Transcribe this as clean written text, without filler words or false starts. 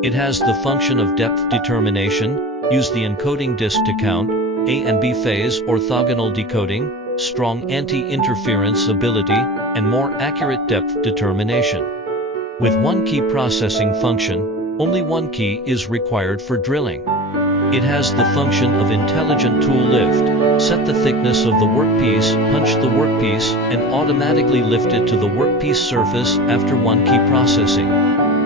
It has the function of depth determination, use the encoding disk to count, A and B phase orthogonal decoding, strong anti-interference ability, and more accurate depth determination. With one key processing function, only one key is required for drilling. It has the function of intelligent tool lift. Set the thickness of the workpiece, punch the workpiece, and automatically lift it to the workpiece surface after one key processing.